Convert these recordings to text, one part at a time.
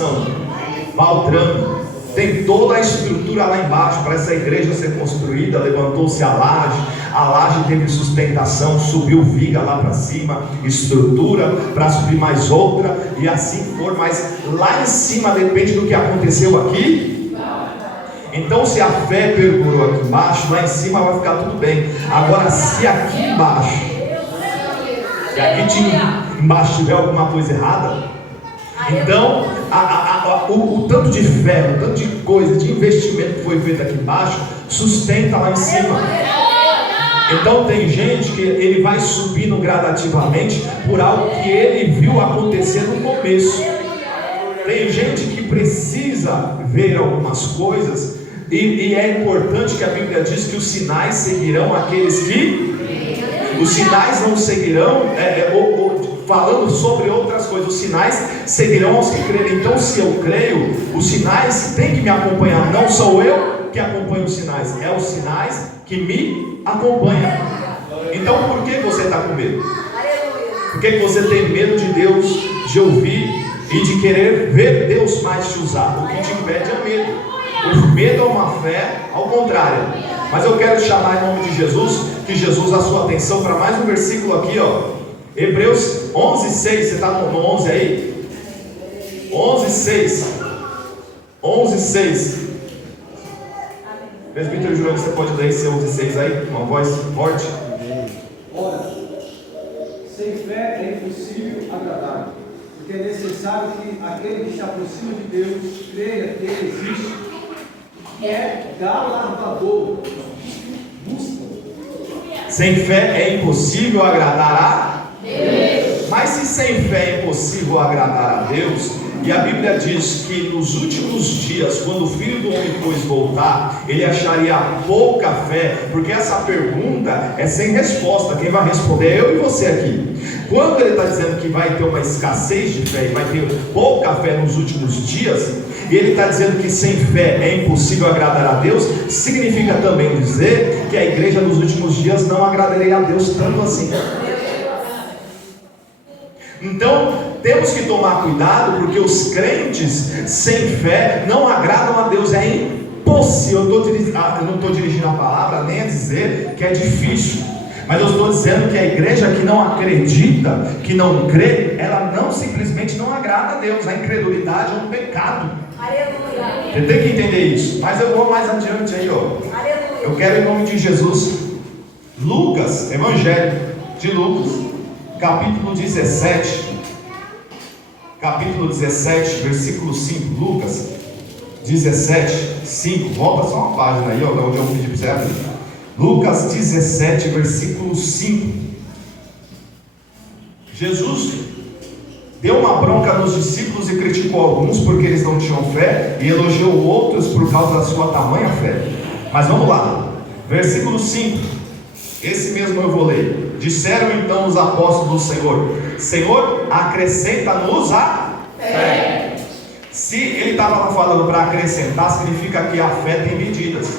fundação, baldrame, tem toda a estrutura lá embaixo para essa igreja ser construída. Levantou-se a laje teve sustentação, subiu viga lá para cima, estrutura para subir mais outra, e assim for. Mas lá em cima depende do que aconteceu aqui. Então, se a fé perdurou aqui embaixo, lá em cima vai ficar tudo bem. Agora, se aqui embaixo tiver alguma coisa errada, então o tanto de fé, o tanto de coisa, de investimento que foi feito aqui embaixo, sustenta lá em cima. Então tem gente que ele vai subindo gradativamente por algo que ele viu acontecer no começo. Tem gente que precisa ver algumas coisas, e é importante que a Bíblia diz que os sinais seguirão aqueles que... Os sinais não seguirão, falando sobre outras coisas, os sinais seguirão aos que crerem. Então, se eu creio, os sinais têm que me acompanhar. Não sou eu que acompanho os sinais, é os sinais que me acompanham. Então, por que você está com medo? Por que você tem medo de Deus, de ouvir e de querer ver Deus mais te usar? O que te impede é o medo. O medo é uma fé ao contrário. Mas eu quero chamar em nome de Jesus, que Jesus a sua atenção para mais um versículo aqui, ó. Hebreus 11:6, você está no 11 aí? 11:6. 11:6. Presbítero Júlio, você pode ler esse 11:6 aí, uma voz forte? Ora, sem fé é impossível agradar, porque é necessário que aquele que se aproxima de Deus creia que Ele existe, que é galardoador. Sem fé é impossível agradar a Deus. Mas se sem fé é impossível agradar a Deus, e a Bíblia diz que nos últimos dias, quando o Filho do Homem fosse voltar, ele acharia pouca fé, porque essa pergunta é sem resposta. Quem vai responder é eu e você aqui. Quando ele está dizendo que vai ter uma escassez de fé e vai ter pouca fé nos últimos dias, e ele está dizendo que sem fé é impossível agradar a Deus, significa também dizer que a igreja nos últimos dias não agradaria a Deus tanto assim. Então temos que tomar cuidado, porque os crentes sem fé não agradam a Deus. É impossível. Eu não estou dirigindo a palavra nem a dizer que é difícil, mas eu estou dizendo que a igreja que não acredita, que não crê, ela não simplesmente não agrada a Deus. A incredulidade é um pecado. Aleluia. Você tem que entender isso. Mas eu vou mais adiante aí, ó. Aleluia. Eu quero, em nome de Jesus, Lucas, Evangelho de Lucas, capítulo 17, versículo 5. Lucas 17, 5. Volta só uma página aí, ó, onde eu pedi para você abrir. Lucas 17, versículo 5. Jesus deu uma bronca nos discípulos e criticou alguns porque eles não tinham fé, e elogiou outros por causa da sua tamanha fé. Mas vamos lá, versículo 5. Esse mesmo eu vou ler. Disseram então os apóstolos do Senhor: Senhor, acrescenta-nos a fé. Se ele estava falando para acrescentar, significa que a fé tem medidas.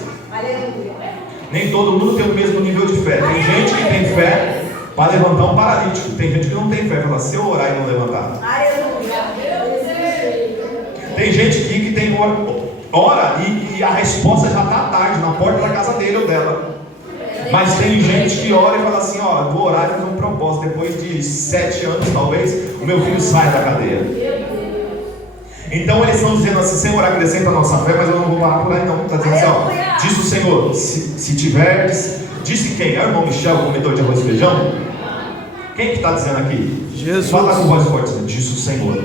Nem todo mundo tem o mesmo nível de fé. Tem gente que tem fé para levantar um paralítico. Tem gente que não tem fé, fala: se eu orar e não levantar. Tem gente que tem ora e a resposta já está tarde, na porta da casa dele ou dela. Mas tem gente que ora e fala assim: ó, eu vou orar e fazer um propósito. Depois de 7 anos, talvez, o meu filho saia da cadeia. Então eles estão dizendo assim: Senhor, acrescenta a nossa fé. Mas eu não vou parar por aí não. Está dizendo assim, ó, diz o Senhor, se tiveres. Disse quem? É o irmão Michel, comedor de arroz e feijão? Quem que está dizendo aqui? Jesus. Fala com voz forte, disse o Senhor.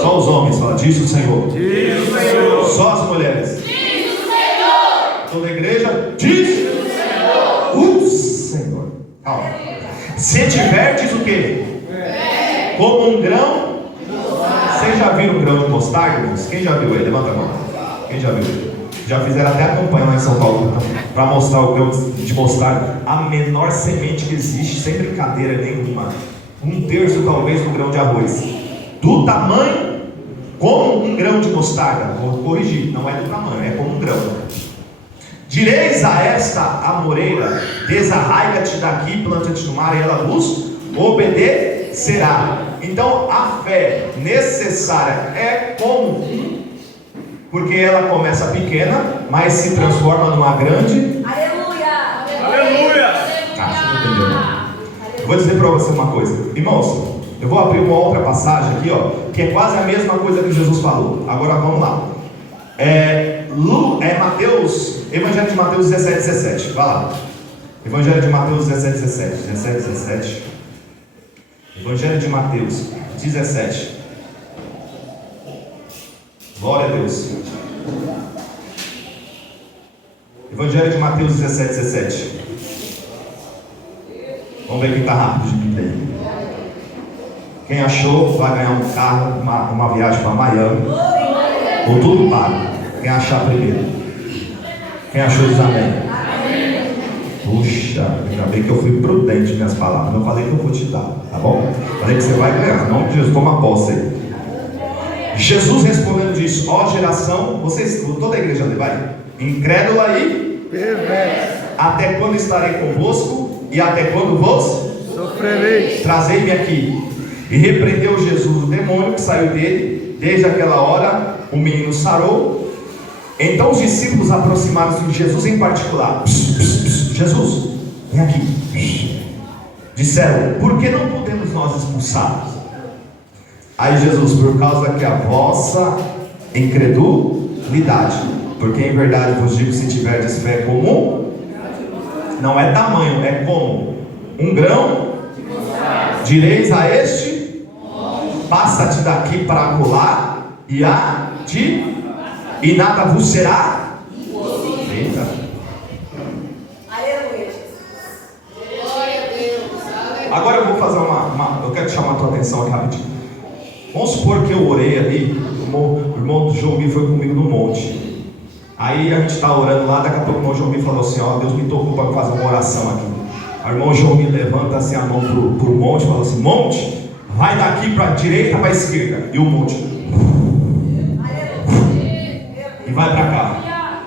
Só os homens, fala, disse o Senhor. Diz o Senhor. Só as mulheres. Diz o Senhor. Toda a igreja, diz o Senhor. O Senhor. Calma. Se tiver, diz o quê? Como um grão. Vocês já viram um grão de mostarda, irmãos? Quem já viu ele? Levanta a mão. Quem já viu? Já fizeram até a campanha lá em São Paulo para mostrar o grão de mostarda. A menor semente que existe, sem brincadeira nenhuma. 1/3 talvez do grão de arroz. Do tamanho como um grão de mostarda. Vou corrigir, não é do tamanho, é como um grão. Direis a esta amoreira: desarraiga-te daqui, planta-te no mar, e ela vos obedecerá. Então a fé necessária é como? Porque ela começa pequena, mas se transforma numa grande. Aleluia! Aleluia! Você não entendeu, não? Eu vou dizer para você uma coisa, irmãos. Eu vou abrir uma outra passagem aqui, ó, que é quase a mesma coisa que Jesus falou. Agora vamos lá. Mateus, Evangelho de Mateus 17:17. Vai lá. Evangelho de Mateus 17:17. Evangelho de Mateus 17. Glória a Deus. Evangelho de Mateus 17:17. Vamos ver quem está rápido de Bíblia aí. Quem achou vai ganhar um carro, uma viagem para Miami. Ou tudo pago. Quem achar primeiro. Quem achou diz amém. Puxa, ainda bem que eu fui prudente nas minhas palavras. Eu falei que eu vou te dar, tá bom? Falei que você vai ganhar. Em nome de Jesus, toma posse aí. Jesus respondendo disse: ó geração, vocês, toda a igreja vai, incrédula e Perverso. até quando estarei convosco e até quando vos Sofrereis. trazei-me aqui. E repreendeu Jesus o demônio que saiu dele. Desde aquela hora o menino sarou. Então os discípulos aproximaram-se de Jesus em particular. Jesus, vem aqui. Disseram: por que não podemos nós expulsá-los? Aí Jesus: por causa que a vossa incredulidade. Porque em verdade vos digo, se tiverdes fé como, não é tamanho, é como um grão, direis a este: passa-te daqui para acolá, e a ti, e nada vos será. Eita. Aleluia! Agora eu vou fazer eu quero chamar a tua atenção aqui rapidinho. Vamos supor que eu orei ali, o irmão do João foi comigo no monte. Aí a gente está orando lá, daqui a pouco o irmão João falou assim: ó, Deus me tocou para fazer uma oração aqui. Aí o irmão João levanta assim a mão pro monte e fala assim: monte, vai daqui para a direita, para a esquerda. E o monte e vai para cá.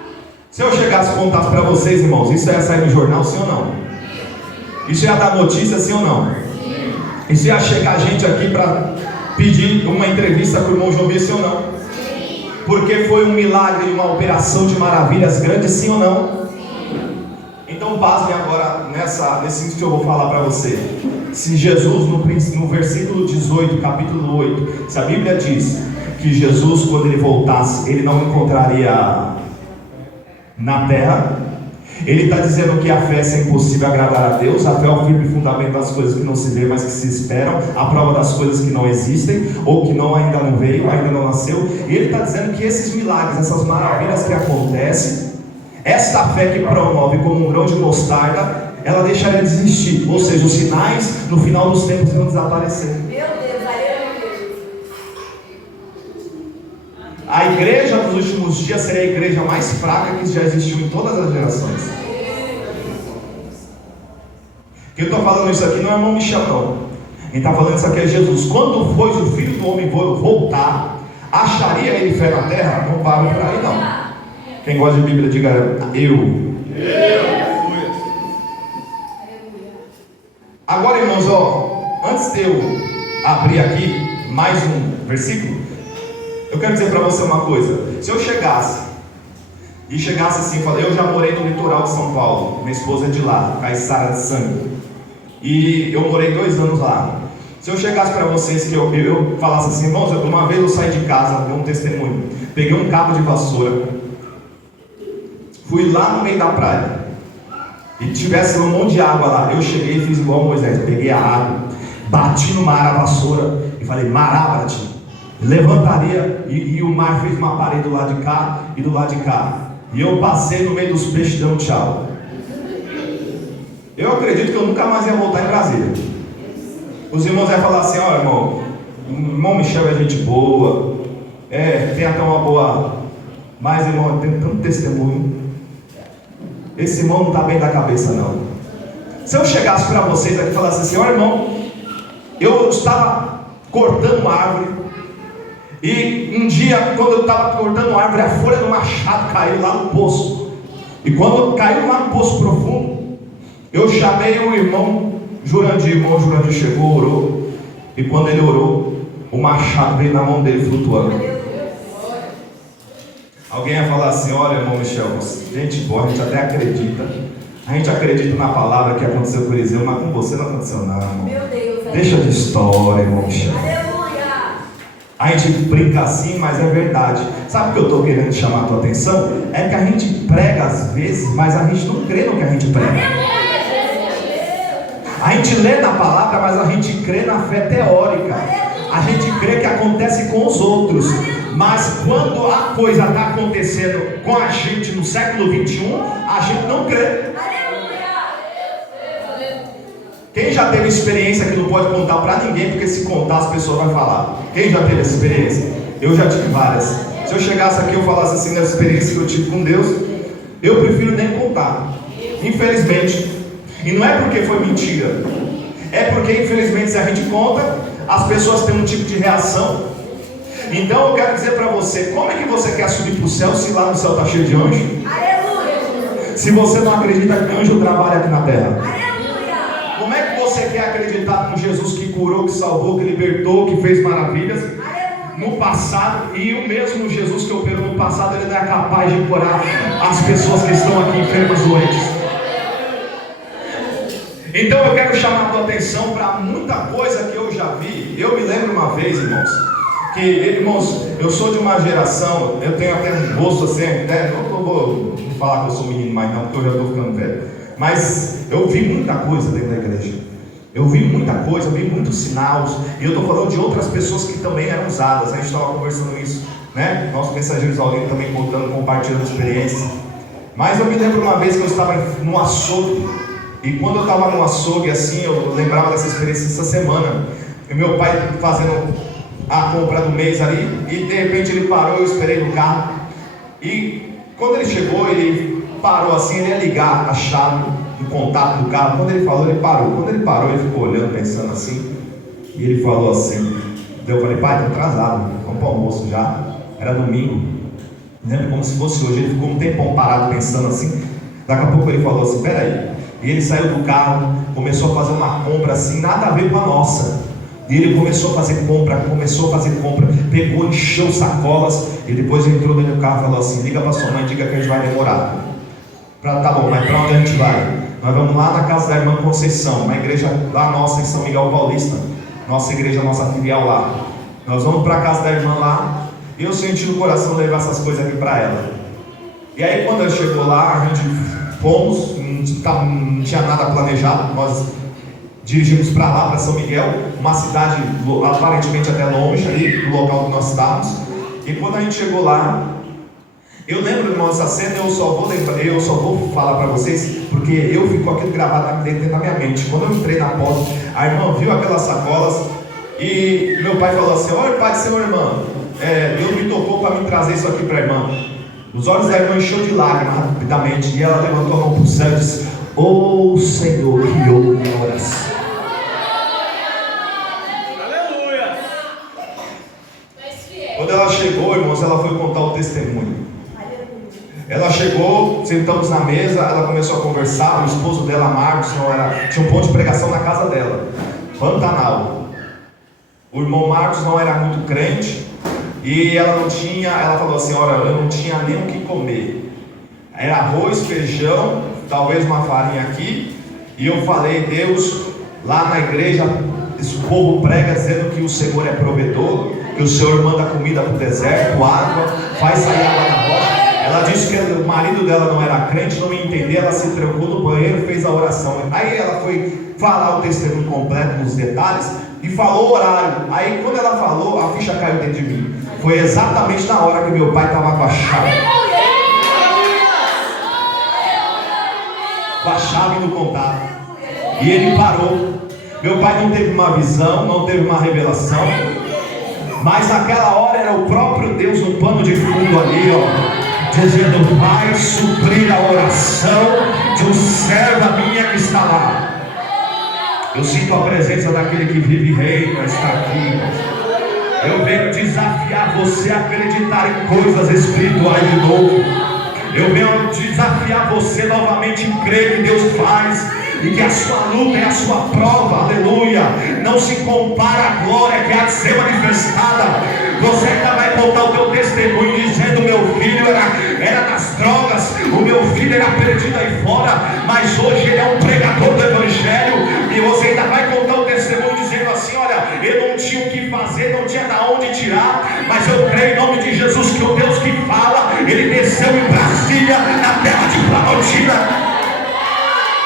Se eu chegasse e contasse para vocês, irmãos, isso ia sair no jornal, sim ou não? Isso ia dar notícia, sim ou não? Isso ia chegar gente aqui para pedir uma entrevista com o irmão João, sim ou não? Porque foi um milagre e uma operação de maravilhas grandes, sim ou não? Então pasmem agora nesse que eu vou falar para você. Se Jesus no versículo 18, capítulo 8, se a Bíblia diz que Jesus, quando ele voltasse, ele não encontraria na terra, ele está dizendo que a fé é impossível agradar a Deus. A fé é o firme fundamento das coisas que não se vê, mas que se esperam, a prova das coisas que não existem, ou que ainda não veio, ainda não nasceu. E ele está dizendo que esses milagres, essas maravilhas que acontecem, esta fé que promove como um grão de mostarda, ela deixaria de existir. Ou seja, os sinais no final dos tempos vão desaparecer. Meu Deus, aleluia! A igreja dos últimos dias será a igreja mais fraca que já existiu em todas as gerações. Que eu estou falando isso aqui não é irmão Michel, não. Quem está falando isso aqui é Jesus. Quando pois o Filho do Homem voltar, acharia ele fé na terra? Não para por aí, não. Quem gosta de Bíblia, diga eu. Agora, irmãos, antes de eu abrir aqui mais um versículo, eu quero dizer para você uma coisa. Se eu chegasse assim e falei: eu já morei no litoral de São Paulo, minha esposa é de lá, Caiçara de Sangue, e eu morei 2 anos lá. Se eu chegasse para vocês que eu falasse assim: irmãos, uma vez eu saí de casa, dei um testemunho, peguei um cabo de vassoura, fui lá no meio da praia, e tivesse um monte de água lá, eu cheguei e fiz igual Moisés, peguei a água, bati no mar a vassoura e falei: mar, abra-te. Levantaria e o mar fez uma parede do lado de cá e do lado de cá, e eu passei no meio dos peixes dando tchau. Eu acredito que eu nunca mais ia voltar em Brasília. Os irmãos iam falar assim: ó, irmão Michel é gente boa, tem até uma boa, mas irmão, tem tanto testemunho, esse irmão não está bem da cabeça não. Se eu chegasse para vocês aqui e falasse assim: ó, irmão, eu estava cortando uma árvore, e um dia, quando eu estava cortando uma árvore, a folha do machado caiu lá no poço, e quando caiu lá no poço profundo, eu chamei o irmão Jurandir chegou, orou, E quando ele orou, o machado veio na mão dele flutuando. Alguém ia falar assim: olha, irmão Michel, gente boa, a gente até acredita. A gente acredita na palavra que aconteceu com Eliseu, mas com você não aconteceu nada, irmão. Meu Deus, Deixa de história, irmão Michel. Aleluia. A gente brinca assim, mas é verdade. Sabe o que eu estou querendo chamar a tua atenção? É que a gente prega às vezes, mas a gente não crê no que a gente prega. A gente lê na palavra, mas a gente crê na fé teórica. A gente crê que acontece com os outros. Mas quando a coisa está acontecendo com a gente no século 21, a gente não crê. Quem já teve experiência que não pode contar para ninguém, porque se contar as pessoas vão falar? Quem já teve essa experiência? Eu já tive várias. Se eu chegasse aqui e eu falasse assim da experiência que eu tive com Deus, eu prefiro nem contar, infelizmente. E não é porque foi mentira, é porque infelizmente se a gente conta, as pessoas têm um tipo de reação. Então eu quero dizer para você: como é que você quer subir para o céu se lá no céu está cheio de anjo? Aleluia. Se você não acredita que anjo trabalha aqui na terra? Aleluia. Como é que você quer acreditar no Jesus que curou, que salvou, que libertou, que fez maravilhas no passado, e o mesmo Jesus que operou no passado, ele não é capaz de curar as pessoas que estão aqui enfermas, doentes? Então eu quero chamar a tua atenção para muita coisa que eu já vi. Eu me lembro uma vez, irmãos, eu sou de uma geração, eu tenho até um rosto assim, não vou falar que eu sou menino mais não, porque eu já estou ficando velho, mas eu vi muita coisa dentro da igreja. Eu vi muita coisa, eu vi muitos sinais, e eu estou falando de outras pessoas que também eram usadas. A gente estava conversando isso, né? Nosso mensageiro Zaulino também contando, compartilhando experiências. Mas eu me lembro uma vez que eu estava no açougue, e quando eu estava no açougue assim, eu lembrava dessa experiência essa semana. E meu pai fazendo a compra do mês ali, e de repente ele parou, eu esperei no carro, e quando ele chegou, ele parou assim, ele ia ligar a chave do contato do carro. Quando ele falou, ele parou. Quando ele parou, ele ficou olhando, pensando assim, e ele falou assim, eu falei: pai, estou atrasado, vamos para o almoço já, era domingo, lembra como se fosse hoje. Ele ficou um tempão parado pensando assim, daqui a pouco ele falou assim: peraí. E ele saiu do carro, começou a fazer uma compra assim, nada a ver com a nossa. E ele começou a fazer compra, pegou, encheu sacolas, e depois entrou dentro do carro e falou assim: liga para sua mãe, diga que a gente vai demorar. Tá bom, mas para onde a gente vai? Nós vamos lá na casa da irmã Conceição, uma igreja lá nossa em São Miguel Paulista, nossa igreja, nossa filial lá. Nós vamos para a casa da irmã lá, e eu senti no coração levar essas coisas aqui para ela. E aí quando ele chegou lá, a gente fomos, não tinha nada planejado, nós dirigimos para lá, para São Miguel, uma cidade aparentemente até longe ali do local que nós estávamos. E quando a gente chegou lá, eu lembro, irmão, essa cena eu só vou falar para vocês, porque eu fico com aquilo gravado dentro da minha mente. Quando eu entrei na porta, a irmã viu aquelas sacolas, e meu pai falou assim: olha, pai, seu irmão, Deus me tocou para me trazer isso aqui para a irmã. Os olhos da irmã encheu de lágrimas rapidamente, e ela levantou a mão para o céu e disse: ô Senhor, que ouve minha oração. Aleluia. Quando ela chegou, irmãos, ela foi contar o testemunho. Ela chegou, sentamos na mesa, ela começou a conversar. O esposo dela, Marcos, tinha um ponto de pregação na casa dela, Pantanal. O irmão Marcos não era muito crente, e ela falou assim: olha, eu não tinha nem o que comer. Era arroz, feijão, talvez uma farinha aqui. E eu falei: Deus, lá na igreja, esse povo prega dizendo que o Senhor é provedor, que o Senhor manda comida para o deserto, água, faz sair água da rocha. Ela disse que o marido dela não era crente, não me entendia. Ela se trancou no banheiro, fez a oração. Aí ela foi falar o testemunho completo, nos detalhes, e falou o horário. Aí quando ela falou, a ficha caiu dentro de mim. Foi exatamente na hora que meu pai estava com a chave. Com a chave no contato. E ele parou. Meu pai não teve uma visão, não teve uma revelação, mas naquela hora era o próprio Deus no pano de fundo ali, dizendo: vai suprir a oração de um servo minha que está lá. Eu sinto a presença daquele que vive e reina, está aqui. Eu venho desafiar você a acreditar em coisas espirituais de novo. Eu venho desafiar você novamente em crer que Deus faz. e que a sua luta e a sua prova, aleluia, não se compara à glória que há de ser manifestada. Você ainda vai contar o teu testemunho dizendo: meu filho era das drogas, o meu filho era perdido aí fora, mas hoje ele é um pregador do Evangelho. E você ainda vai contar o testemunho dizendo assim: olha, eu não tinha o que fazer, não tinha da onde tirar, mas eu creio em nome de Jesus que o Deus que fala, ele desceu em Brasília, na terra de Planaltina,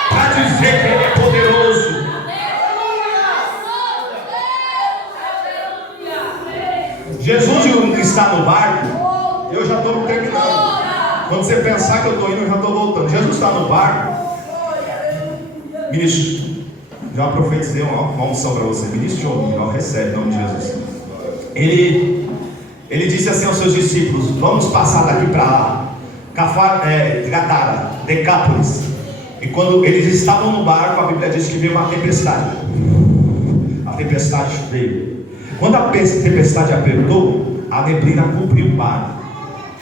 para dizer que ele é poderoso. Jesus está no barco. Eu já estou terminando. Quando você pensar que eu estou indo, eu já estou voltando. Jesus está no barco. Ministro, já profetizei uma unção para você. Ministro de ouvir, recebe em nome de Jesus. Ele disse assim aos seus discípulos: vamos passar daqui para lá, Gadara, Decápolis. E quando eles estavam no barco, a Bíblia diz que veio uma tempestade. A tempestade veio. Quando a tempestade apertou, a neblina cobriu o barco.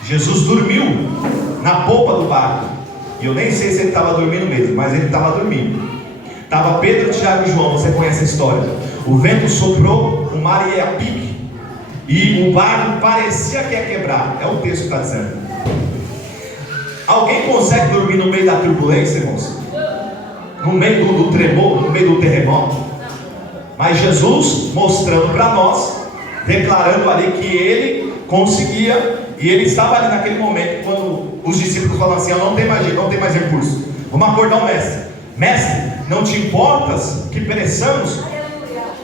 Jesus dormiu na polpa do barco. E eu nem sei se ele estava dormindo mesmo, mas ele estava dormindo. Estava Pedro, Tiago e João, você conhece a história. O vento soprou, o mar ia a pique, e o barco parecia que ia quebrar. É o texto que está dizendo. Alguém consegue dormir no meio da turbulência, irmãos? No meio do tremor, no meio do terremoto? Mas Jesus mostrando para nós, declarando ali que ele conseguia, e ele estava ali naquele momento, quando os discípulos falam assim: não tem mais recurso, vamos acordar o mestre. Mestre, não te importas que pereçamos?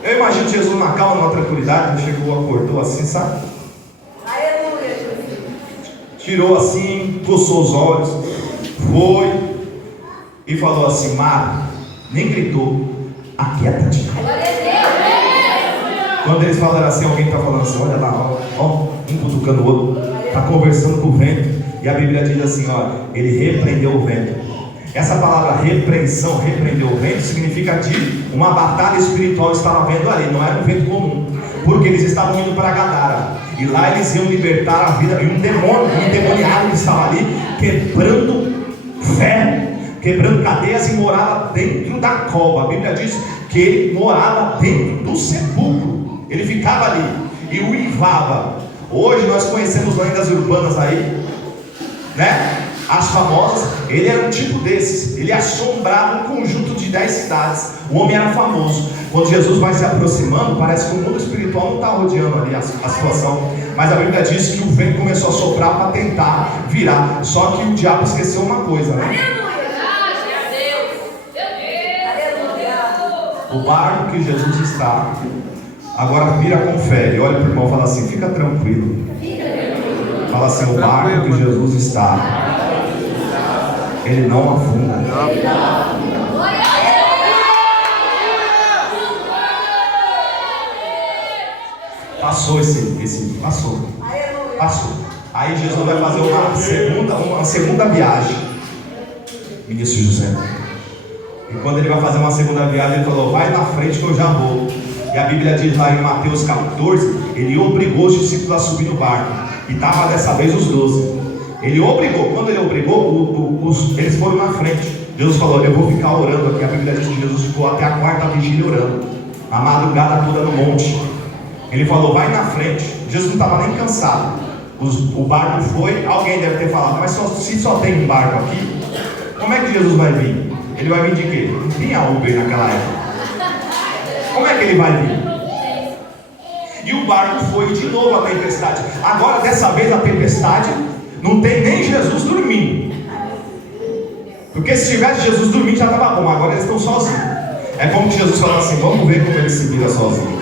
Eu imagino Jesus na calma, numa tranquilidade. Ele chegou, acordou assim, sabe? Tirou assim, coçou os olhos, foi e falou assim: mar, nem gritou, aquieta-te. Quando eles falaram assim, alguém está falando assim: olha lá, ó, um cutucando o outro, está conversando com o vento. E a Bíblia diz assim: olha, ele repreendeu o vento. Essa palavra repreensão, repreendeu o vento, significa que uma batalha espiritual estava havendo ali, não era um vento comum, porque eles estavam indo para Gadara, e lá eles iam libertar a vida, e um demônio, um endemoniado estava ali, quebrando ferro, quebrando cadeias, e morava dentro da cova. A Bíblia diz que ele morava dentro do sepulcro, ele ficava ali, e uivava. Hoje nós conhecemos lendas urbanas aí, né? As famosas. Ele era um tipo desses. Ele assombrava um conjunto de 10 cidades. O homem era famoso. Quando Jesus vai se aproximando, parece que o mundo espiritual não está rodeando ali a situação, mas a Bíblia diz que o vento começou a soprar para tentar virar. Só que o diabo esqueceu uma coisa, né? O barco que Jesus está, agora vira, confere, olha para o irmão e fala assim: fica tranquilo. Fala assim: o barco que Jesus está, ele não afunda. Passou passou. Aí Jesus vai fazer uma segunda viagem, ministro José. E quando ele vai fazer uma segunda viagem, ele falou: vai na frente que eu já vou. E a Bíblia diz lá em Mateus 14, ele obrigou os discípulos a subir no barco. E estava dessa vez os 12. Ele obrigou. Quando ele obrigou, eles foram na frente. Jesus falou: eu vou ficar orando aqui. A Bíblia diz que Jesus ficou até a quarta vigília orando, a madrugada toda no monte. Ele falou: vai na frente. Jesus não estava nem cansado. O barco foi. Alguém deve ter falado: mas se só tem um barco aqui, como é que Jesus vai vir? Ele vai vir de quê? Não tinha Uber naquela época. Como é que ele vai vir? E o barco foi de novo a tempestade. Agora dessa vez a tempestade não tem nem Jesus dormindo. Porque se tivesse Jesus dormindo já estava bom. Agora eles estão sozinhos. É como que Jesus falou assim: vamos ver como ele se vira sozinho.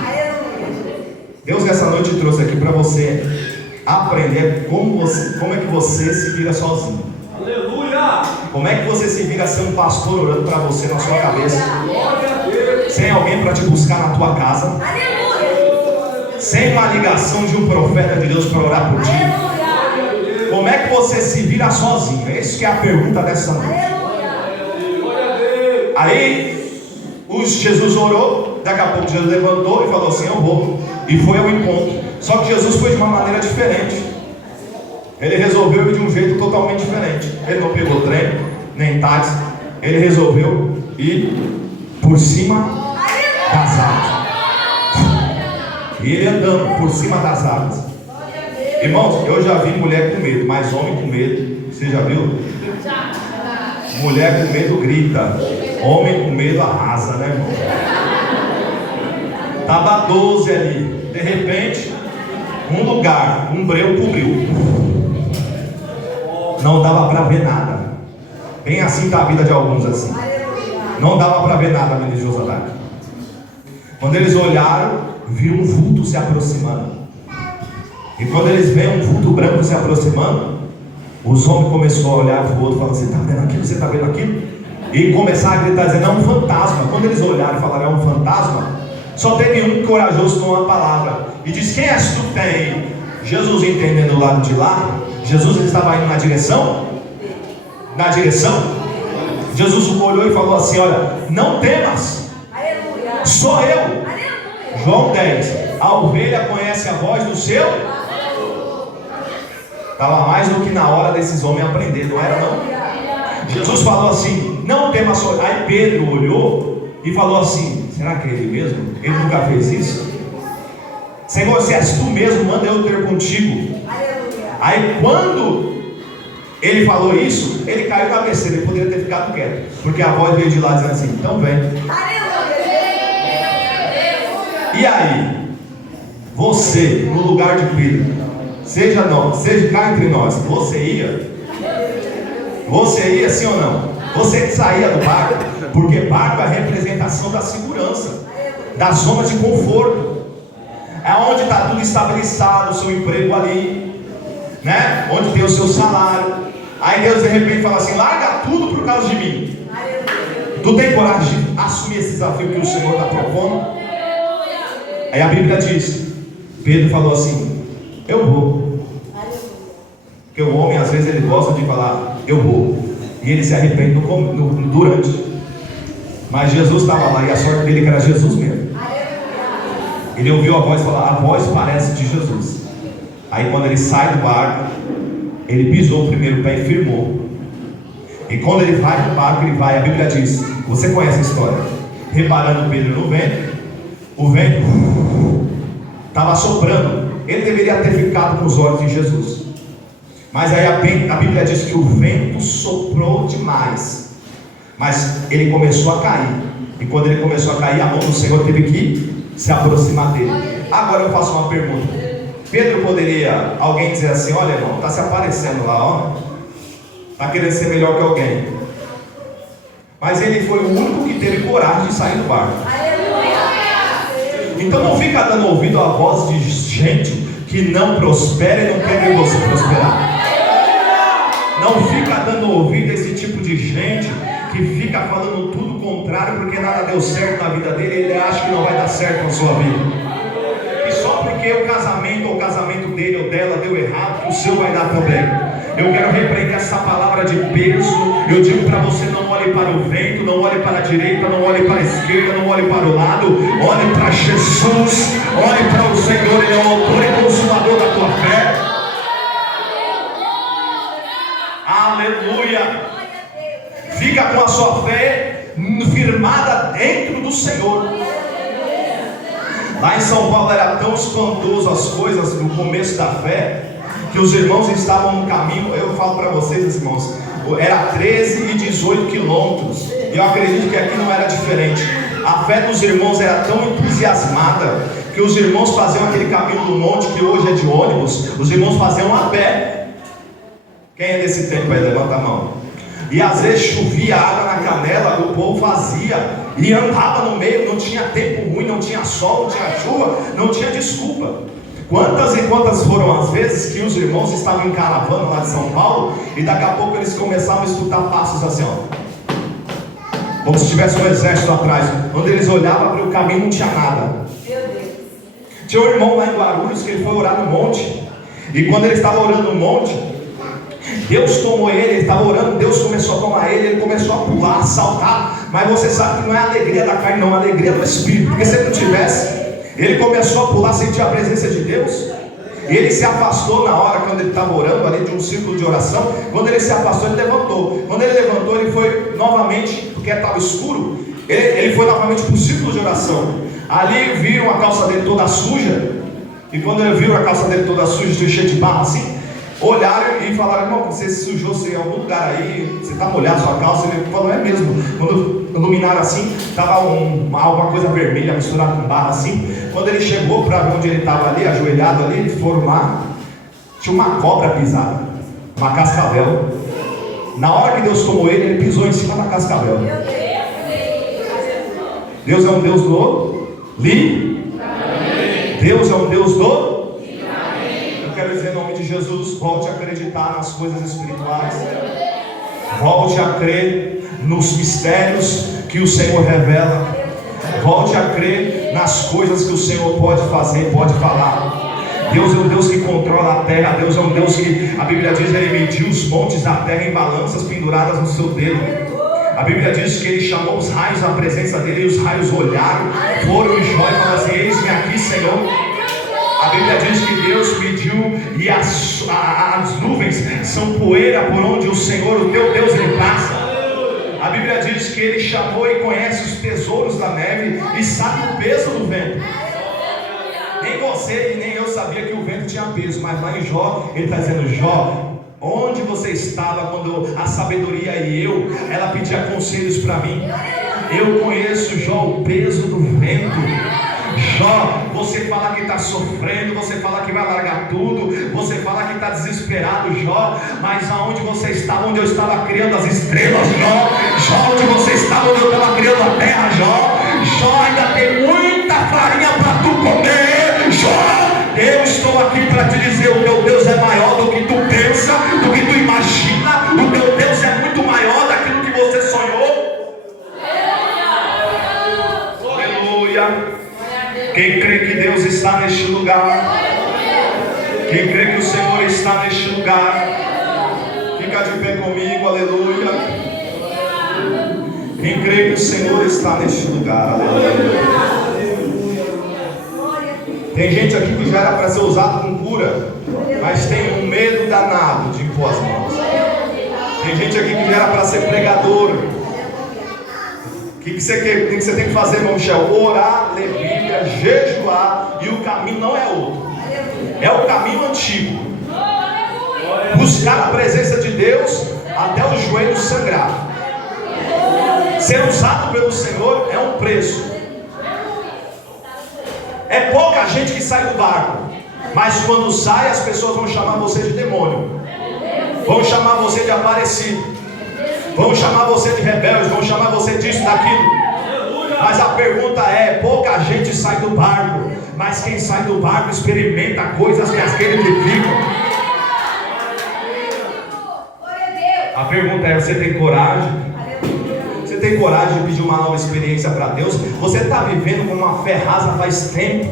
Deus nessa noite trouxe aqui para você aprender como é que você se vira sozinho. Aleluia! Como é que você se vira sem um pastor orando para você na sua cabeça, sem alguém para te buscar na tua casa, sem uma ligação de um profeta de Deus para orar por ti? Como é que você se vira sozinho? Essa que é a pergunta dessa noite. Aí Jesus orou. Daqui a pouco Jesus levantou e falou assim: eu vou. E foi ao encontro. Só que Jesus foi de uma maneira diferente. Ele resolveu ir de um jeito totalmente diferente. Ele não pegou trem, nem táxi. Ele resolveu e por cima das águas. E ele andando por cima das águas. Irmãos, eu já vi mulher com medo, mas homem com medo, você já viu? Mulher com medo grita, homem com medo arrasa, né, irmão? Estava 12 ali, de repente, um lugar, um breu cobriu. Não dava para ver nada. Bem assim está a vida de alguns assim. Não dava para ver nada, ministro Josadá. Quando eles olharam, viram um vulto se aproximando. E quando eles veem um vulto branco se aproximando, os homens começaram a olhar para o outro e falaram: você está vendo aquilo? Você está vendo aquilo? E começaram a gritar dizendo: é um fantasma. Quando eles olharam e falaram: é um fantasma, só teve um corajoso com uma palavra e disse: quem és tu que tem aí? Jesus, entendendo do lado de lá, Jesus estava indo na direção. Jesus olhou e falou assim: olha, não temas, sou eu. João 10. A ovelha conhece a voz do seu. Estava mais do que na hora desses homens aprender, não era não? Jesus falou assim: não temas, sou eu. Aí Pedro olhou e falou assim: será que é ele mesmo? Ele nunca fez isso? Senhor, se és tu mesmo, manda eu ter contigo. Aí quando ele falou isso, ele caiu na besteira. Ele poderia ter ficado quieto, porque a voz veio de lá dizendo assim: então vem. E aí, você, no lugar de Pedro, seja cá entre nós, você ia sim ou não? Você que saía do barco, porque barco é a representação da segurança, da zona de conforto, é onde está tudo estabilizado, o seu emprego ali, né? Onde tem o seu salário. Aí Deus de repente fala assim: larga tudo por causa de mim. Tu tem coragem de assumir esse desafio que o Senhor está propondo? Aí a Bíblia diz, Pedro falou assim: eu vou. Porque o homem às vezes ele gosta de falar eu vou, e ele se arrepende durante. Mas Jesus estava lá, e a sorte dele que era Jesus mesmo. Ele ouviu a voz falar: a voz parece de Jesus. Aí quando ele sai do barco, ele pisou o primeiro pé e firmou. E quando ele vai para o barco, ele vai, a Bíblia diz, você conhece a história, reparando Pedro no vento, o vento estava soprando. Ele deveria ter ficado com os olhos em Jesus, mas aí a Bíblia diz que o vento soprou demais, mas ele começou a cair. E quando ele começou a cair, a mão do Senhor teve que se aproximar dele. Agora eu faço uma pergunta: Pedro poderia, alguém dizer assim: olha irmão, está se aparecendo lá, ó, está querendo ser melhor que alguém. Mas ele foi o único que teve coragem de sair do barco. Então não fica dando ouvido à voz de gente que não prospera e não quer ver você prosperar. Não fica dando ouvido a esse tipo de gente que fica falando tudo contrário, porque nada deu certo na vida dele e ele acha que não vai dar certo na sua vida. E só porque o casamento dele ou dela deu errado, que o seu vai dar também. Eu quero repreender essa palavra de peso. Eu digo para você: não olhe para o vento, não olhe para a direita, não olhe para a esquerda, não olhe para o lado. Olhe para Jesus, olhe para o Senhor. Ele é o autor e consumador da tua fé. Aleluia. Fica com a sua fé firmada dentro do Senhor. Lá em São Paulo era tão espantoso as coisas no começo da fé, que os irmãos estavam no caminho. Eu falo para vocês, irmãos, era 13 e 18 quilômetros. E eu acredito que aqui não era diferente. A fé dos irmãos era tão entusiasmada que os irmãos faziam aquele caminho do monte que hoje é de ônibus, os irmãos faziam a pé. Quem é desse tempo aí? Levanta a mão. E às vezes chovia água na canela, o povo fazia e andava no meio. Não tinha tempo ruim, não tinha sol, não tinha chuva, não tinha desculpa. Quantas e quantas foram as vezes que os irmãos estavam em caravana lá de São Paulo, e daqui a pouco eles começavam a escutar passos assim, ó, como se tivesse um exército atrás. Quando eles olhavam para o caminho, não tinha nada. Tinha um irmão lá em Guarulhos que ele foi orar no monte, e quando ele estava orando no monte, Deus tomou ele estava orando, Deus começou a tomar ele começou a pular, a saltar. Mas você sabe que não é a alegria da carne, não, é a alegria do Espírito. Porque se ele não tivesse, ele começou a pular, sentir a presença de Deus. E ele se afastou na hora, quando ele estava orando ali, de uns círculo de oração. Quando ele se afastou, ele levantou. Quando ele levantou, ele foi novamente, porque estava escuro, ele foi novamente para o círculo de oração. Ali viram a calça dele toda suja. E quando ele viu a calça dele toda suja, cheia de barro assim, olharam e falaram: irmão, você se sujou em algum lugar aí, você está molhado sua calça? Ele falou: é mesmo. Quando iluminaram assim, estava alguma coisa vermelha misturada com barro assim. Quando ele chegou para ver onde ele estava ali, ajoelhado ali, eles foram lá, tinha uma cobra pisada, uma cascavel. Na hora que Deus tomou ele, ele pisou em cima da cascavel. Deus é um Deus do Deus é um Deus do Eu quero dizer em nome de Jesus, volte a acreditar nas coisas espirituais. Volte a crer nos mistérios que o Senhor revela. Volte a crer nas coisas que o Senhor pode fazer, pode falar. Deus é um Deus que controla a terra. Deus é um Deus que, a Bíblia diz, Ele mediu os montes da terra em balanças penduradas no seu dedo. A Bíblia diz que Ele chamou os raios à presença dEle, e os raios olharam, foram em Jó e falaram assim: eis-me aqui, Senhor. A Bíblia diz que Deus mediu, e as nuvens são poeira por onde o Senhor, o teu Deus, Ele passa. A Bíblia diz que Ele chamou e conhece os tesouros da neve e sabe o peso do vento. Nem você e nem eu sabia que o vento tinha peso, mas lá em Jó, ele está dizendo: Jó, onde você estava quando a sabedoria ela pedia conselhos para mim? Eu conheço, Jó, o peso do vento. Jó, você fala que está sofrendo, você fala que vai largar tudo, você fala que está desesperado, Jó, mas aonde você estava, onde eu estava criando as estrelas, Jó, onde você estava, onde eu estava criando a terra, Jó, ainda tem muita farinha para tu comer, Jó. Eu estou aqui para te dizer: o teu Deus é maior do que tu pensa, do que tu imagina. O teu Deus é muito maior daquilo que você sonhou. Aleluia. Quem crê que Deus está neste lugar, quem crê que o Senhor está neste lugar, fica de pé comigo, aleluia. Quem crê que o Senhor está neste lugar, aleluia. Tem gente aqui que já era para ser usado com cura, mas tem um medo danado de impor as mãos. Tem gente aqui que já era para ser pregador. O que você tem que fazer, irmão Michel? Orar, ler Bíblia, jejuar, e o caminho não é outro. É o caminho antigo. Buscar a presença de Deus até os joelhos sangrar. Ser usado pelo Senhor é um preço. É pouca gente que sai do barco, mas quando sai, as pessoas vão chamar você de demônio, vão chamar você de aparecido, vão chamar você de rebelde, vão chamar você disso, daquilo. Mas a pergunta é: pouca gente sai do barco, mas quem sai do barco experimenta coisas que aqueles que ficam. A pergunta é: você tem coragem? Você tem coragem de pedir uma nova experiência para Deus? Você está vivendo com uma fé rasa faz tempo.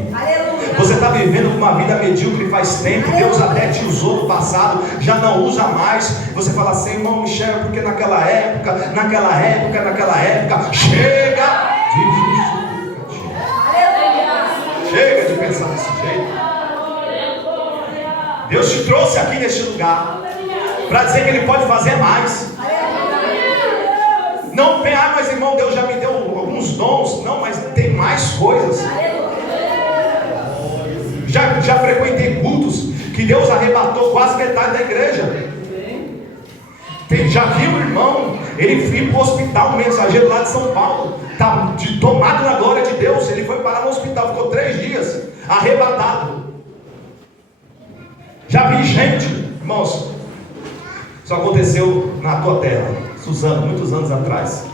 Você está vivendo com uma vida medíocre faz tempo. Deus até te usou no passado, já não usa mais. Você fala assim: irmão Michel, porque naquela época, chega de justificativa. Chega de pensar desse jeito. Deus te trouxe aqui neste lugar para dizer que Ele pode fazer mais. Não, mas irmão, Deus já me deu alguns dons. Não, mas tem mais coisas. Já frequentei cultos que Deus arrebatou quase metade da igreja. Já vi um irmão, ele foi para o hospital, um mensageiro lá de São Paulo, tomado na glória de Deus. Ele foi parar no hospital, ficou 3 dias arrebatado. Já vi gente, irmãos, isso aconteceu na tua terra, Suzano, muitos anos atrás.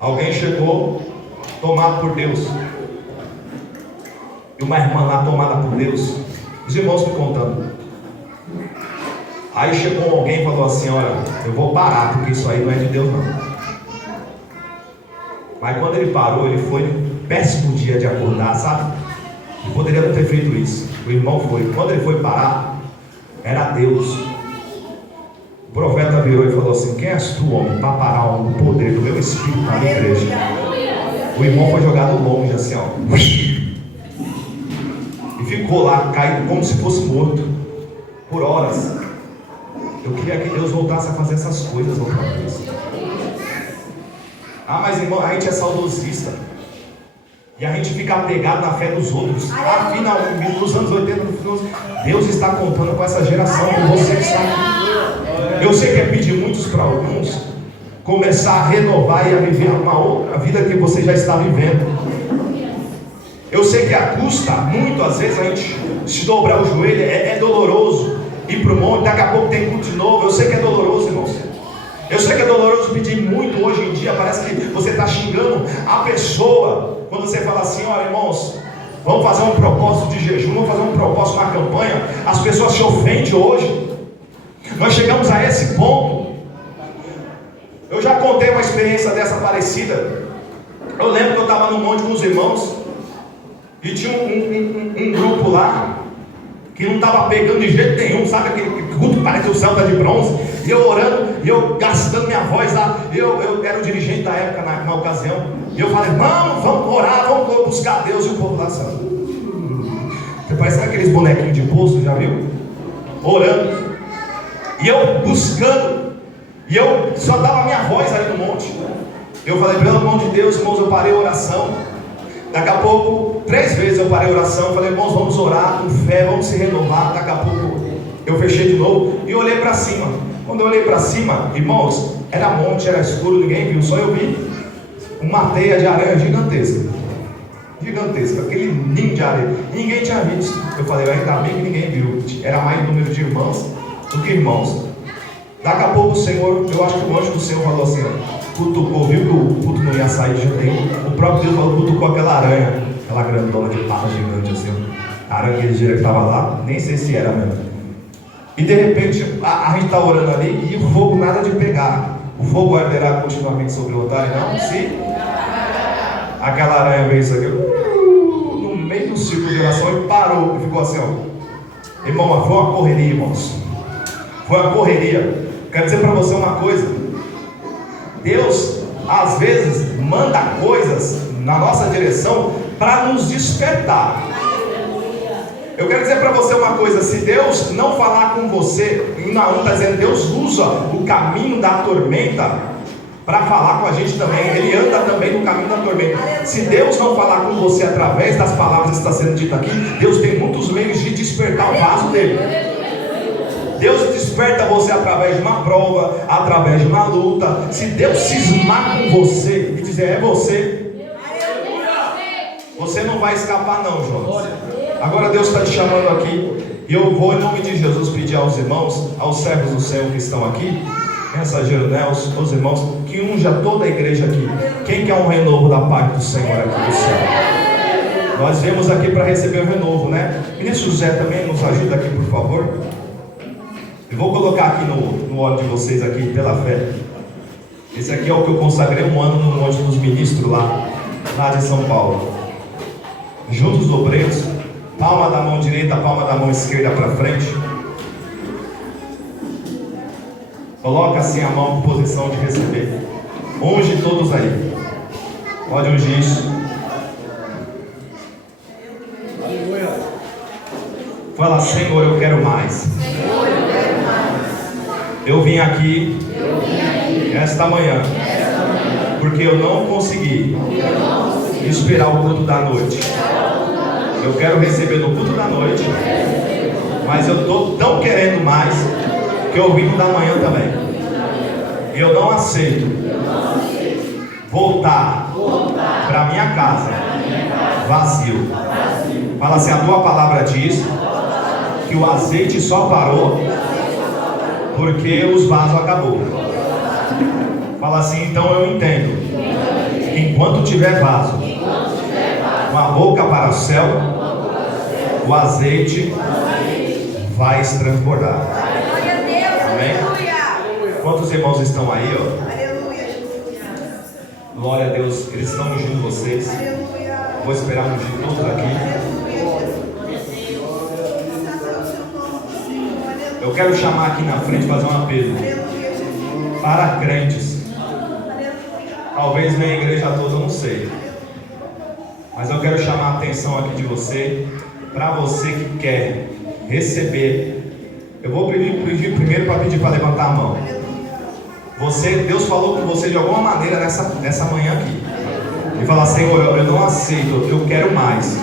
Alguém chegou tomado por Deus, e uma irmã lá tomada por Deus, os irmãos me contando. Aí chegou alguém e falou assim: olha, eu vou parar, porque isso aí não é de Deus não. Mas quando ele parou, ele foi no péssimo dia de acordar, sabe? Ele poderia não ter feito isso. O irmão foi. Quando ele foi parar, era Deus. O profeta virou e falou assim: quem és tu, homem, para parar o poder do meu espírito na minha igreja? O irmão foi jogado longe, assim, ó, e ficou lá caído como se fosse morto por horas. Eu queria que Deus voltasse a fazer essas coisas outra vez. Ah, mas irmão, a gente é saudosista. E a gente fica apegado na fé dos outros. Afinal, nos anos 80, Deus está contando com essa geração, com você que está aqui. Eu sei que é pedir muitos para alguns começar a renovar e a viver uma outra vida que você já está vivendo. Eu sei que custa muito, às vezes, a gente se dobrar o joelho, é doloroso ir para o monte, daqui a pouco tem culto de novo. Eu sei que é doloroso, irmãos. Eu sei que é doloroso pedir muito hoje em dia. Parece que você está xingando a pessoa quando você fala assim: olha, irmãos, vamos fazer um propósito de jejum, vamos fazer um propósito, uma campanha. As pessoas se ofendem hoje. Nós chegamos a esse ponto. Eu já contei uma experiência dessa parecida. Eu lembro que eu estava no monte com os irmãos e tinha um grupo lá que não estava pegando de jeito nenhum, sabe aquele culto que parece que o céu está de bronze, e eu orando, e eu gastando minha voz lá. Eu era o dirigente da época na ocasião, e eu falei: vamos orar, vamos buscar Deus. E o povo lá, sabe, parece aqueles bonequinhos de bolso, já viu? Orando, e eu buscando, e eu só dava minha voz ali no monte. Eu falei: pelo amor de Deus, irmãos, eu parei a oração. Daqui a pouco, 3 vezes eu parei a oração. Falei: irmãos, vamos orar com fé, vamos se renovar. Daqui a pouco eu fechei de novo e olhei para cima. Quando eu olhei para cima, irmãos, era monte, era escuro, ninguém viu, só eu vi uma teia de aranha gigantesca, aquele ninho de areia, ninguém tinha visto. Eu falei: ainda bem que ninguém viu. Era mais número de irmãos do que irmãos. Daqui a pouco o Senhor, eu acho que o anjo do Senhor falou assim, cutucou, viu que o culto não ia sair de jeito nenhum. O próprio Deus falou, cutucou aquela aranha, aquela grandona de pata gigante assim, a aranha ligeira que estava lá, nem sei se era mesmo. E de repente a gente está orando ali e o fogo nada de pegar. O fogo arderá continuamente sobre o altar, e não se aquela aranha veio isso aqui no meio do círculo de oração e parou e ficou assim, ó. Irmão, foi uma correria, irmãos. Foi uma correria. Quero dizer para você uma coisa: Deus às vezes manda coisas na nossa direção para nos despertar. Eu quero dizer para você uma coisa: se Deus não falar com você, em Naum está dizendo, Deus usa o caminho da tormenta para falar com a gente também. Ele anda também no caminho da tormenta. Se Deus não falar com você através das palavras que está sendo dito aqui, Deus tem muitos meios de despertar o vaso dele. Deus desperta você através de uma prova, através de uma luta. Se Deus cismar com você e dizer é você, você não vai escapar não, Jonas. Agora Deus está te chamando aqui, e eu vou em nome de Jesus pedir aos irmãos, aos servos do Senhor que estão aqui, mensageiro Nelson, os irmãos, que unja toda a igreja aqui. Quem quer um renovo da parte do Senhor aqui do céu? Nós viemos aqui para receber o renovo, né? Ministro José também nos ajuda aqui, por favor. Eu vou colocar aqui no olho de vocês aqui, pela fé. Esse aqui é o que eu consagrei um ano no Monte dos Ministros lá de São Paulo. Juntos obreiros, palma da mão direita, palma da mão esquerda para frente. Coloca assim a mão em posição de receber. Unge todos aí. Pode ungir isso. Fala: Senhor, eu quero mais. Eu vim aqui esta manhã porque eu não consegui esperar o culto da noite. Eu quero receber no culto da noite, mas eu estou tão querendo mais que eu vim no da manhã também. Eu não aceito voltar para minha casa vazio. Fala assim: a tua palavra diz que o azeite só parou porque os vasos acabou. Fala assim: então eu entendo que enquanto tiver vaso com a boca para o céu, o azeite vai se transbordar. Amém? Quantos irmãos estão aí, ó? Glória a Deus, eles estão ungindo vocês. Vou esperar ungir todos aqui. Eu quero chamar aqui na frente, fazer um apelo para crentes. Talvez venha a igreja toda, eu não sei. Mas eu quero chamar a atenção aqui de você, para você que quer receber Eu vou pedir primeiro para pedir para levantar a mão. Deus falou com você de alguma maneira nessa manhã aqui. E falar: Senhor, eu não aceito, eu quero mais.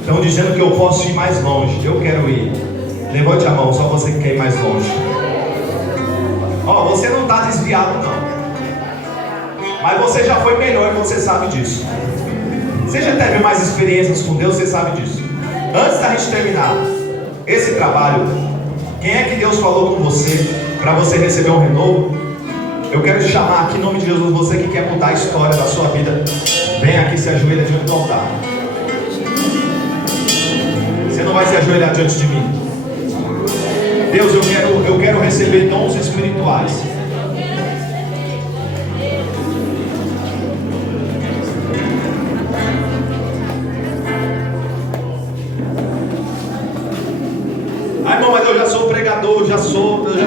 Estão dizendo que eu posso ir mais longe, eu quero ir. Levante a mão, só você que quer ir mais longe. Ó, você não está desviado não. Mas você já foi melhor, você sabe disso. Você já teve mais experiências com Deus, você sabe disso. Antes da gente terminar esse trabalho, quem é que Deus falou com você para você receber um renovo? Eu quero te chamar aqui em nome de Jesus. Você que quer mudar a história da sua vida, vem aqui, se ajoelha diante do altar. Você não vai se ajoelhar diante de mim. Deus, eu quero receber dons espirituais. Ai, irmão, mas eu já sou pregador, eu já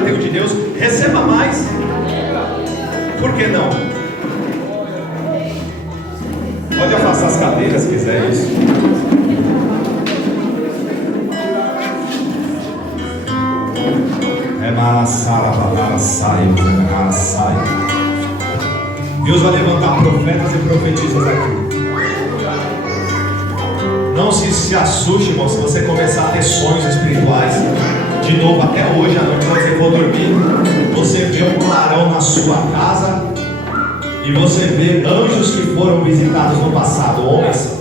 tenho de Deus. Receba mais. Por que não? Pode afastar as cadeiras se quiser isso. Deus vai levantar profetas e profetisas aqui. Não se assuste, irmão, se você começar a ter sonhos espirituais. De novo, até hoje à noite, quando você for dormir, você vê um clarão na sua casa e você vê anjos que foram visitados no passado, homens.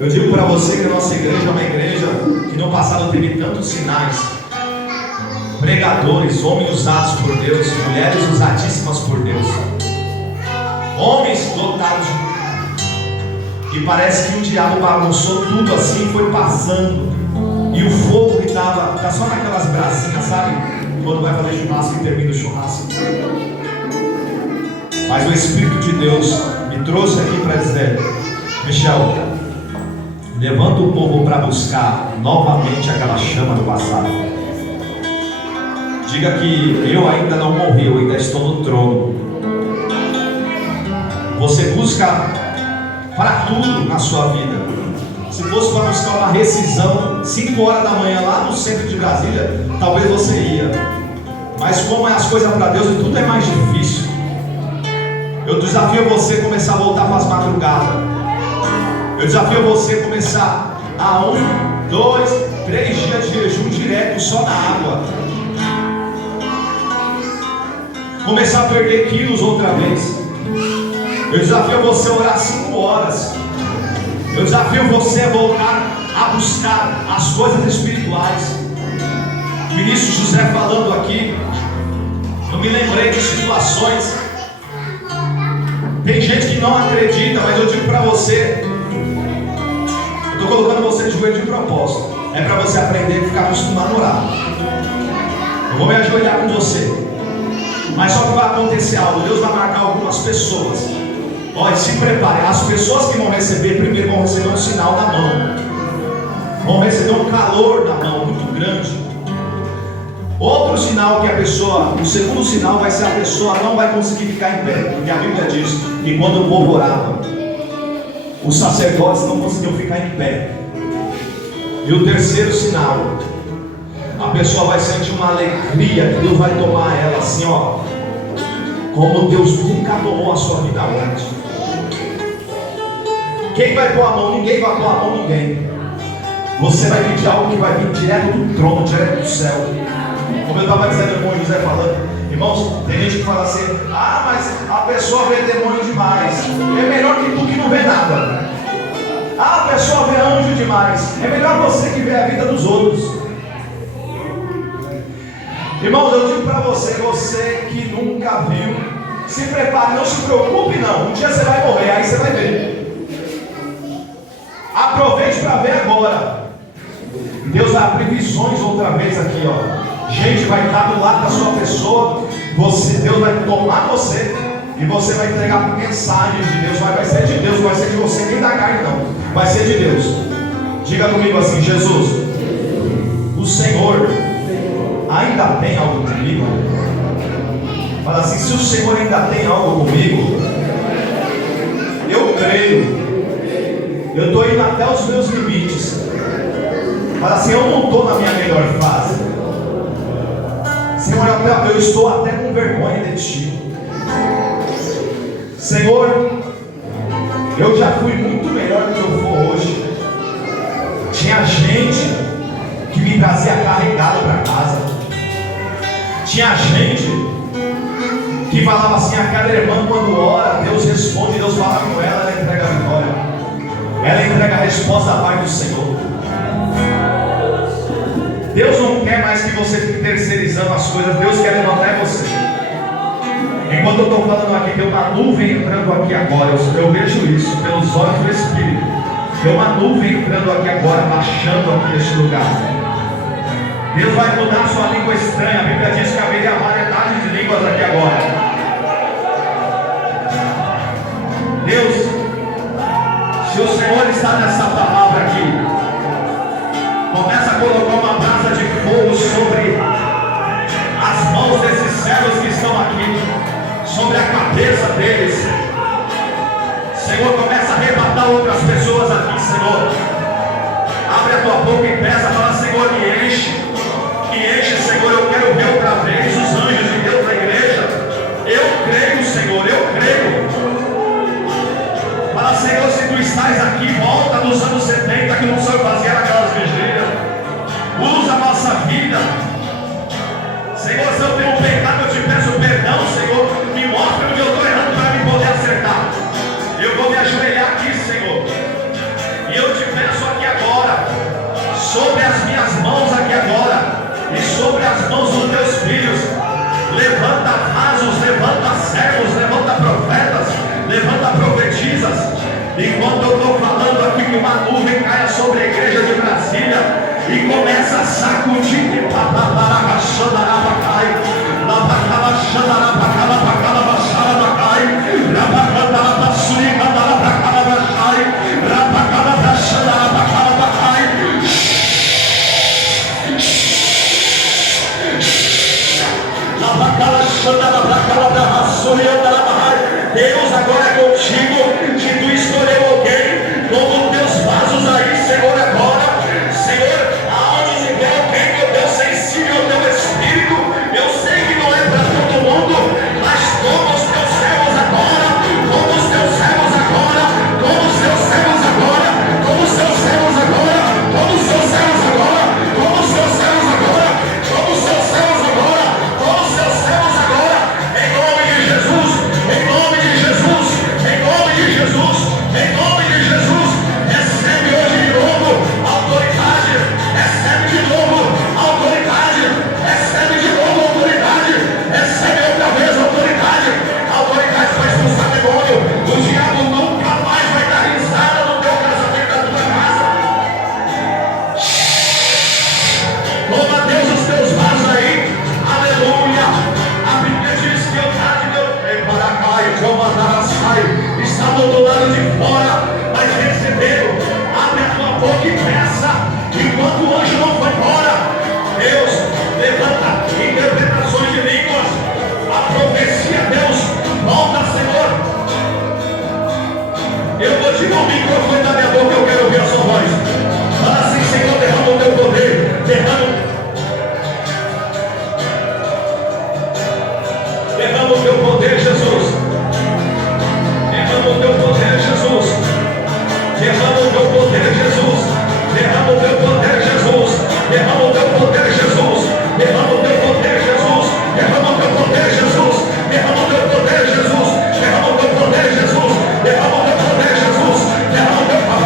Eu digo para você que a nossa igreja é uma igreja que no passado teve tantos sinais. Pregadores, homens usados por Deus, mulheres usadíssimas por Deus, homens dotados de... E parece que o diabo bagunçou tudo assim, foi passando. E o fogo que estava, tá só naquelas brasinhas, sabe? Quando vai fazer churrasco e termina o churrasco. Mas o Espírito de Deus me trouxe aqui para dizer: Michel, levanta o povo para buscar novamente aquela chama do passado. Diga que eu ainda não morri, eu ainda estou no trono. Você busca para tudo na sua vida. Se fosse para buscar uma rescisão 5 horas da manhã lá no centro de Brasília, talvez você ia. Mas como é as coisas para Deus, tudo é mais difícil. Eu desafio você a começar a voltar para as madrugadas. Eu desafio você a começar a 1, 2, 3 dias de jejum direto só na água. Começar a perder quilos outra vez. Eu desafio você a orar 5 horas. Eu desafio você a voltar a buscar as coisas espirituais. O ministro José falando aqui, eu me lembrei de situações. Tem gente que não acredita, mas eu digo para você, eu estou colocando você de joelho de propósito. É para você aprender a ficar acostumado a orar. Eu vou me ajoelhar com você. Mas só que vai acontecer algo. Deus vai marcar algumas pessoas. Olha, se prepare. As pessoas que vão receber primeiro vão receber um sinal na mão. Vão receber um calor na mão muito grande. Outro sinal que a pessoa, o segundo sinal vai ser a pessoa não vai conseguir ficar em pé. Porque a Bíblia diz que quando o povo orava, os sacerdotes não conseguiam ficar em pé. E o terceiro sinal, a pessoa vai sentir uma alegria que Deus vai tomar ela assim, ó, como Deus nunca tomou a sua vida antes. Quem vai pôr a mão? Ninguém vai pôr a mão, ninguém. Você vai pedir algo que vai vir direto do trono, direto do céu. Como eu estava dizendo, o irmão José falando, irmãos, tem gente que fala assim: ah, mas a pessoa vê demônio demais. É melhor que tu que não vê nada. Ah, a pessoa vê anjo demais. É melhor você que vê a vida dos outros. Irmãos, eu digo para você, você que nunca viu, se prepare, não se preocupe não. Um dia você vai morrer, aí você vai ver. Aproveite para ver agora. Deus vai abrir visões outra vez aqui, ó. Gente vai estar do lado da sua pessoa. Deus vai tomar você e você vai entregar mensagens de Deus. Vai ser de Deus, não vai ser de você nem da carne não. Vai ser de Deus. Diga comigo assim: Jesus, o Senhor ainda tem algo comigo? Fala assim: se o Senhor ainda tem algo comigo, eu creio. Eu estou indo até os meus limites. Fala assim: eu não estou na minha melhor fase, eu estou até com vergonha de ti. Senhor, eu já fui muito melhor do que eu for hoje. Tinha gente que me trazia carregado para casa. Tinha gente que falava assim: aquela irmã quando ora, Deus responde, Deus fala com ela, ela entrega a vitória, ela entrega a resposta da parte do Senhor. Deus não quer mais que você fique terceirizando as coisas, Deus quer levantar você. Enquanto eu estou falando aqui, tem uma nuvem entrando aqui agora, eu vejo isso pelos olhos do Espírito. Tem uma nuvem entrando aqui agora, baixando aqui neste lugar. Deus vai mudar sua língua estranha. A Bíblia diz que haveria variedade de línguas aqui agora. Deus, se o Senhor está nessa palavra aqui, começa a colocar uma brasa de fogo sobre as mãos desses servos que estão aqui, sobre a cabeça deles. Senhor, começa a arrebatar outras pessoas aqui, Senhor. Abre a tua boca e peça, fala: Senhor, me enche, Senhor. Eu quero ver outra vez os anjos de Deus na igreja. Eu creio, Senhor, eu creio. Fala: Senhor, se tu estás aqui, volta nos anos 70 que o Senhor fazia aquelas vigílias. Usa a nossa vida. Senhor, se eu tenho um pecado, eu te peço perdão, Senhor. Me mostra onde eu estou errando para me poder acertar. Eu vou me ajoelhar aqui, Senhor. E eu te peço aqui agora, sobre as minhas mãos aqui agora, e sobre as mãos dos teus filhos, levanta vasos, levanta servos, levanta profetas, levanta profetisas. Enquanto eu estou falando aqui, que uma nuvem caia sobre a igreja de Brasília e começa a sacudir. Deus agora é contigo, que tu escolheu alguém como teus vasos aí, Senhor, agora. Senhor, aonde se vê alguém, meu Deus, sensível ao teu Espírito, eu sei que não é para todo mundo, mas como os teus servos agora, como os teus servos agora, como os teus servos agora, como os teus servos agora, como os teus servos agora, como os teus servos agora, como os teus servos agora, como os teus servos agora, em nome de Jesus, em nome de Jesus, em nome de Jesus, em nome de Jesus. Recebe hoje de novo autoridade, recebe de novo autoridade, recebe de novo autoridade, recebe outra vez autoridade para expulsar demônio. O diabo nunca mais vai dar risada no teu casamento, na tua casa. Toma, Deus, os teus vasos aí, aleluia. A Bíblia diz que eu trago meu para cá e vou mandar a sair. Está do lado de fora, mas recebeu. Abre a tua boca e peça, enquanto o anjo não foi embora. Deus, levanta interpretações de línguas. A profecia, Deus, volta, Senhor. Eu vou tirar o microfone da minha boca, eu quero ouvir a sua voz. Fala assim: Senhor, derrama o teu poder, derrama o teu poder, Jesus. Derrama o teu poder, Jesus. Derrama o teu poder, Jesus. Derrama o teu poder, Jesus. Derrama o teu poder, Jesus. Derrama o teu poder, Jesus. Derrama o teu poder, Jesus. Derrama o teu poder, Jesus. Derrama o teu poder, Jesus. Derrama o teu poder, Jesus. Derrama o teu poder.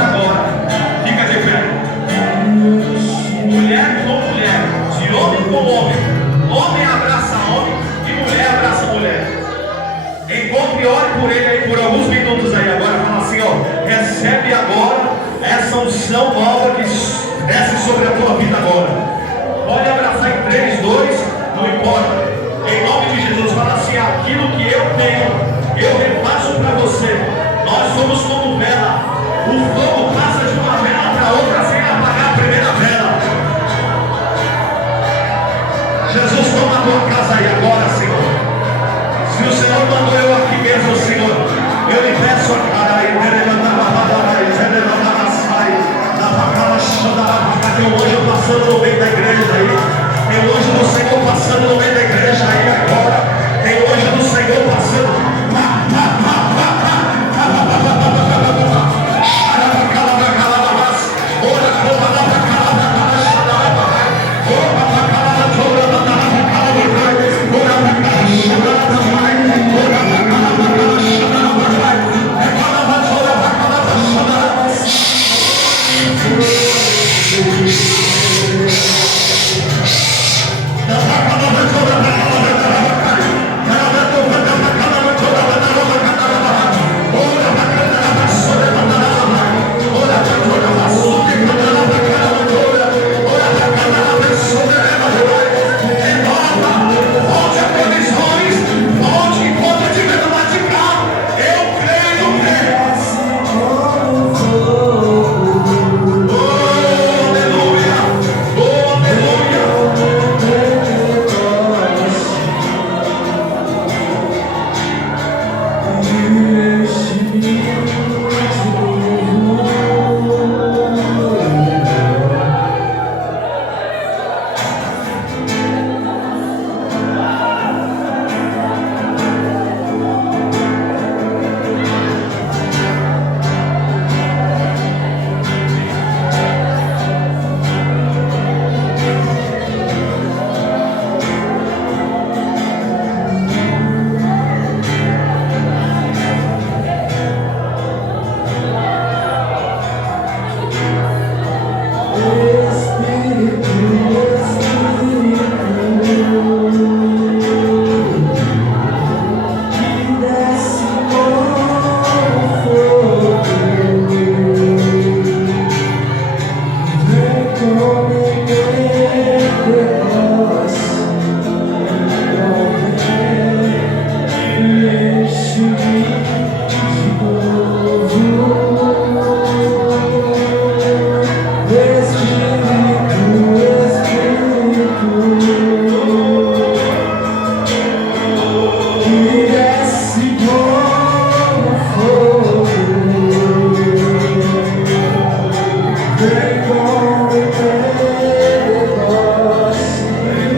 Agora, fica de pé. Mulher com mulher, de homem com homem, homem abraça homem e mulher abraça mulher. Encontre e ore por ele aí por alguns minutos aí. Agora fala assim, ó, recebe agora essa unção nova que desce sobre a tua vida agora. Pode abraçar em 3, 2, não importa. Em nome de Jesus, fala assim, aquilo que eu tenho, eu repasso para você. Nós somos como vela. O fogo passa de uma vela para outra sem apagar a primeira vela. Jesus, toma a tua casa aí agora, Senhor. Se o Senhor mandou eu aqui mesmo, Senhor, eu lhe peço a cara aí. Tem um anjo passando no meio da igreja aí. Tem um anjo do Senhor passando no meio da igreja aí agora. Tem um anjo do Senhor passando.